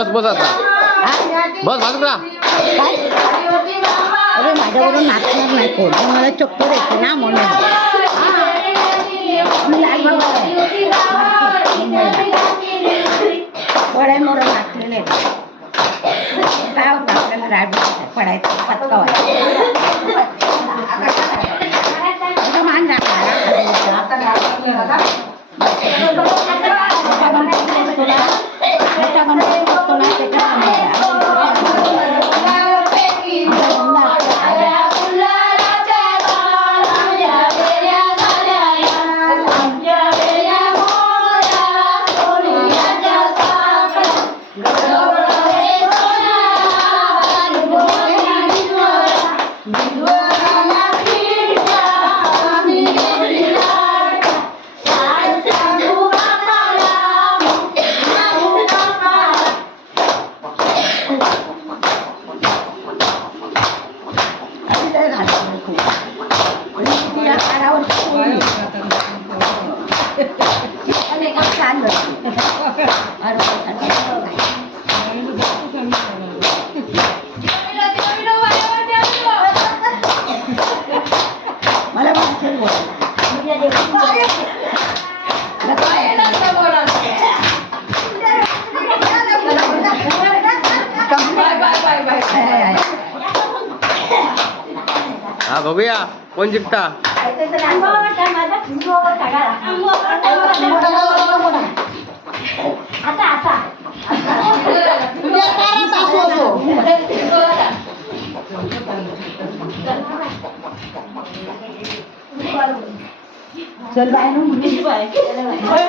বস বস আতা বস ভাত না আরে মাইদা বড় নাচ নাচ নাই কর তোমরা চুপ করে কি না মনে পড়ায় মোরা নাচলে পড়ায় পাতকা হয় Aku ya, pun cipta. Jangan lupa